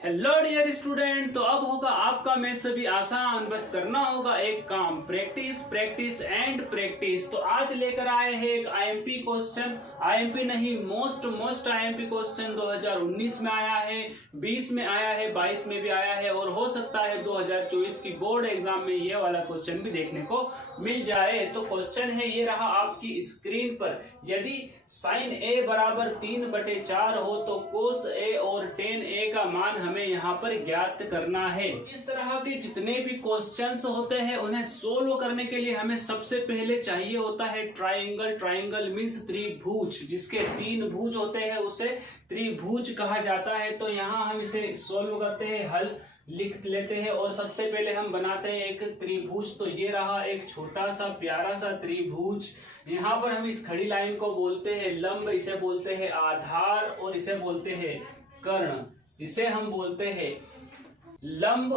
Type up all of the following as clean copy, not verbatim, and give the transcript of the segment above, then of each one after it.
Hello dear student. तो अब होगा आपका मैथ सभी आसान, बस करना होगा एक काम, प्रैक्टिस प्रैक्टिस एंड प्रैक्टिस। तो आज लेकर आए हैं एक आईएमपी क्वेश्चन, आईएमपी नहीं मोस्ट आईएमपी क्वेश्चन 2019 में आया है, 20 में आया है, 22 में भी आया है और हो सकता है 2024 की बोर्ड एग्जाम में ये वाला क्वेश्चन भी देखने को मिल जाए। तो क्वेश्चन है ये रहा आपकी स्क्रीन पर, यदि साइन ए बराबर 3/4 हो तो कोस ए और टेन ए का मान हमें यहाँ पर ज्ञात करना है। इस तरह के जितने भी क्वेश्चंस होते हैं उन्हें सोल्व करने के लिए हमें सबसे पहले चाहिए होता है ट्राइंगल। ट्राइंगल मीन्स त्रिभुज, जिसके 3 भुज होते हैं उसे त्रिभुज कहा जाता है। तो यहाँ हम इसे सोल्व करते हैं, हल लिख लेते हैं और सबसे पहले हम बनाते हैं एक त्रिभुज। तो ये रहा एक छोटा सा प्यारा सा त्रिभुज। यहाँ पर हम इस खड़ी लाइन को बोलते हैं लंब, इसे बोलते हैं आधार और इसे बोलते हैं कर्ण। इसे हम बोलते हैं लंब,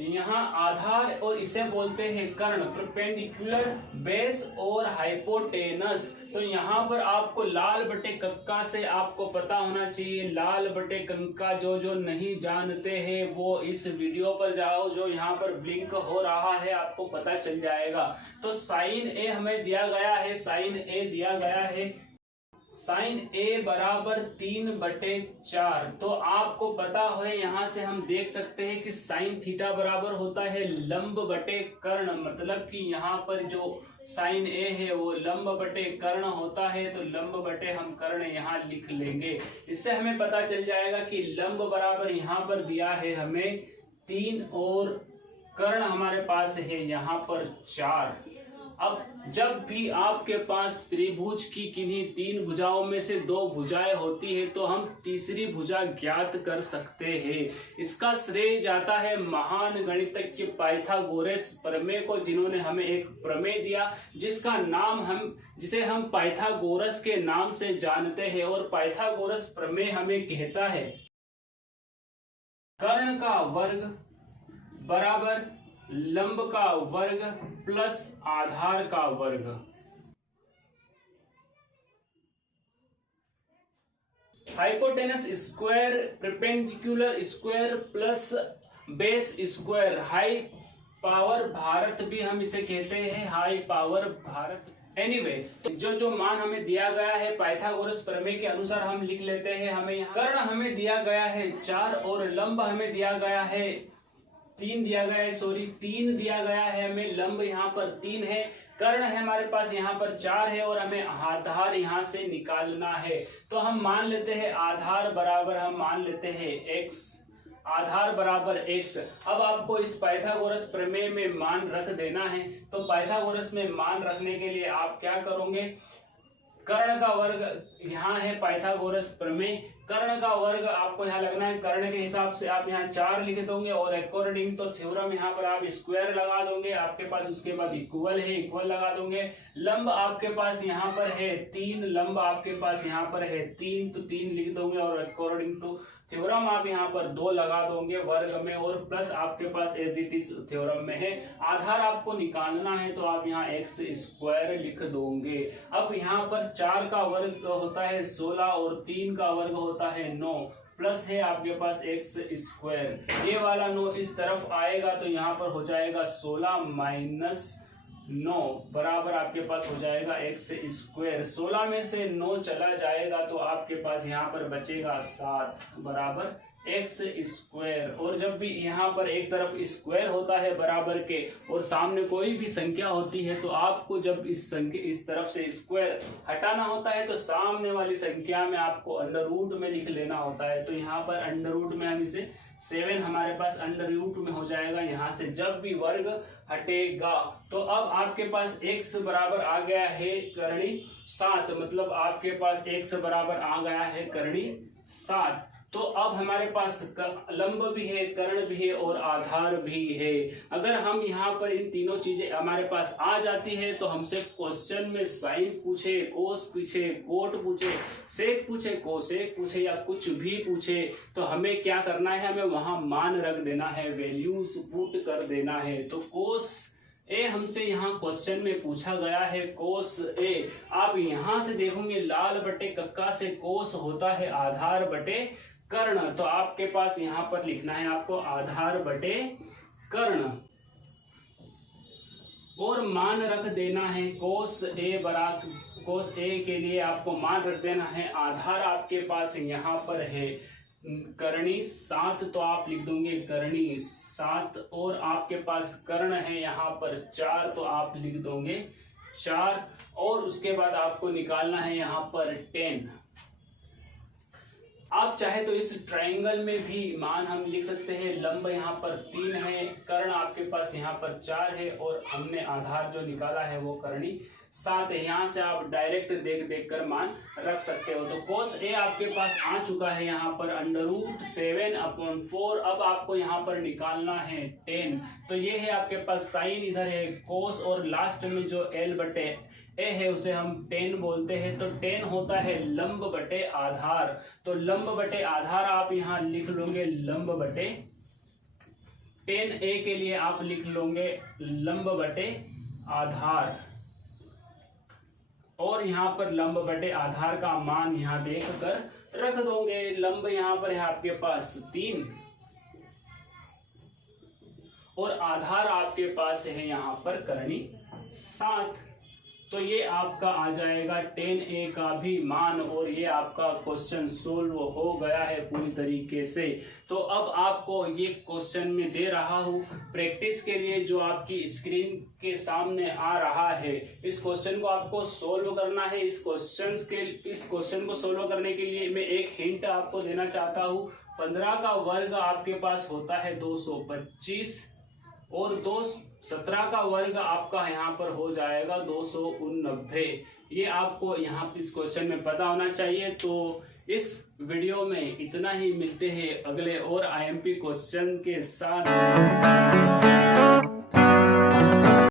यहाँ आधार और इसे बोलते हैं कर्ण। परपेंडिकुलर, बेस और हाइपोटेनस। तो यहाँ पर आपको लाल बटे कक्का से आपको पता होना चाहिए। लाल बटे कक्का जो नहीं जानते हैं वो इस वीडियो पर जाओ, जो यहाँ पर ब्लिंक हो रहा है आपको पता चल जाएगा। तो साइन ए हमें दिया गया है, साइन ए दिया गया है, साइन ए बराबर 3/4। तो आपको पता है, यहाँ से हम देख सकते हैं कि साइन थीटा बराबर होता है लंब बटे कर्ण। मतलब कि यहाँ पर जो साइन ए है वो लंब बटे कर्ण होता है, तो लंब बटे हम कर्ण यहाँ लिख लेंगे। इससे हमें पता चल जाएगा कि लंब बराबर यहाँ पर दिया है हमें 3 और कर्ण हमारे पास है यहाँ पर 4। अब जब भी आपके पास त्रिभुज की किन्हीं 3 भुजाओं में से 2 भुजाएं होती है तो हम तीसरी भुजा ज्ञात कर सकते हैं। इसका श्रेय जाता है महान गणितज्ञ पाइथागोरस प्रमेय को, जिन्होंने हमें एक प्रमेय दिया जिसका नाम जिसे हम पाइथागोरस के नाम से जानते हैं। और पाइथागोरस प्रमेय हमें कहता है कर्ण का वर्ग बराबर लंब का वर्ग प्लस आधार का वर्ग। Hypotenuse square, perpendicular square plus base square. High power Bharat भी हम इसे कहते हैं, हाई पावर भारत। एनीवे, जो मान हमें दिया गया है पाइथागोरस प्रमेय के अनुसार हम लिख लेते हैं। हमें यहाँ कर्ण हमें दिया गया है 4 और लंब हमें दिया गया है 3 दिया गया है हमें। लंब यहाँ पर 3 है, कर्ण है हमारे पास यहाँ पर 4 है और हमें आधार यहाँ से निकालना है। तो हम मान लेते हैं आधार बराबर, हम मान लेते हैं x, आधार बराबर x। अब आपको इस पाइथागोरस प्रमेय में मान रख देना है। तो पाइथागोरस में मान रखने के लिए आप क्या करोगे, कर्ण का वर्ग यहाँ है पाइथागोरस प्रमेय, कर्ण का वर्ग आपको यहाँ लगना है। कर्ण के हिसाब से आप यहाँ 4 लिख दोगे और अकॉर्डिंग तो थ्योरम यहाँ पर आप स्क्वायर लगा दोगे आपके पास, उसके बाद इक्वल है, इक्वल लगा दोगे। लंब आपके पास यहाँ पर है 3, लंब आपके पास यहाँ पर है 3, तो 3 लिख दोगे और अकॉर्डिंग टू थ्योरम आप यहाँ पर 2 लगा दोगे वर्ग में, और प्लस आपके पास एज इट इज थ्योरम में है। आधार आपको निकालना है तो आप यहाँ x स्क्वायर लिख दोगे। अब यहाँ पर 4 का वर्ग होता है 16 और 3 का वर्ग होता है 9, प्लस है आपके पास x स्क्वायर। ये वाला 9 इस तरफ आएगा तो यहाँ पर हो जाएगा 16 माइनस 9 बराबर आपके पास हो जाएगा x स्क्वायर। 16 में से 9 चला जाएगा तो आपके पास यहाँ पर बचेगा 7 बराबर x स्क्वायर। और जब भी यहाँ पर एक तरफ स्क्वायर होता है बराबर के और सामने कोई भी संख्या होती है तो आपको जब इस तरफ से स्क्वायर हटाना होता है तो सामने वाली संख्या में आपको अंडर रूट में लिख लेना होता है। तो यहाँ पर अंडर रूट में हम इसे 7 हमारे पास अंडर रूट में हो जाएगा यहाँ से जब भी वर्ग हटेगा। तो अब आपके पास x बराबर आ गया है करणी 7, मतलब आपके पास x बराबर आ गया है करणी 7। तो अब हमारे पास लंब भी है, कर्ण भी है और आधार भी है। अगर हम यहाँ पर इन तीनों चीजें हमारे पास आ जाती है तो हमसे क्वेश्चन में साइन पूछे, कोस पूछे, कोट पूछे, सेक पूछे, कोसेक पूछे या कुछ भी पूछे तो हमें क्या करना है, हमें वहां मान रख देना है, वैल्यूज पुट कर देना है। तो कोस ए हमसे यहाँ क्वेश्चन में पूछा गया है कोस ए। आप यहाँ से देखोगे लाल बटे कक्का से कोस होता है आधार बटे कर्ण, तो आपके पास यहाँ पर लिखना है आपको आधार बटे कर्ण, और मान रख देना है कोस ए के लिए आपको मान रख देना है। आधार आपके पास यहाँ पर है करणी 7, तो आप लिख दोगे करणी 7, और आपके पास कर्ण है यहाँ पर 4, तो आप लिख दोगे 4, और उसके बाद आपको निकालना है यहाँ पर 10। आप चाहे तो इस ट्रायंगल में भी मान हम लिख सकते हैं। लंब यहाँ पर 3 है, कर्ण आपके पास यहाँ पर 4 है, और हमने आधार जो निकाला है वो करणी 7 है। यहाँ से आप डायरेक्ट देख कर मान रख सकते हो। तो cos A आपके पास आ चुका है यहाँ पर √7/4। अब आपको यहाँ पर निकालना है 10, तो ये है आपके पास साइन इधर है cos, और लास्ट में जो L बटे ए है उसे हम 10 बोलते हैं। तो 10 होता है लंब बटे आधार, तो लंब बटे आधार आप यहाँ लिख लोगे लंब बटे 10A के लिए आप लिख लोगे लंब बटे आधार, और यहाँ पर लंब बटे आधार का मान यहाँ देख कर रख दोगे। लंब यहाँ पर है आपके पास 3, और आधार आपके पास है यहाँ पर करणी 7, तो ये आपका आ जाएगा 10A का भी मान, और ये आपका क्वेश्चन सोल्व हो गया है पूरी तरीके से। तो अब आपको ये क्वेश्चन में दे रहा हूँ प्रैक्टिस के लिए, जो आपकी स्क्रीन के सामने आ रहा है। इस क्वेश्चन को आपको सोल्व करना है। इस क्वेश्चन को सोल्व करने के लिए मैं एक हिंट आपको देना चाहता हूँ। 15 का वर्ग आपके पास होता है 225, और 17 का वर्ग आपका यहाँ पर हो जाएगा 289। ये आपको यहाँ इस क्वेश्चन में पता होना चाहिए। तो इस वीडियो में इतना ही, मिलते हैं अगले और IMP क्वेश्चन के साथ।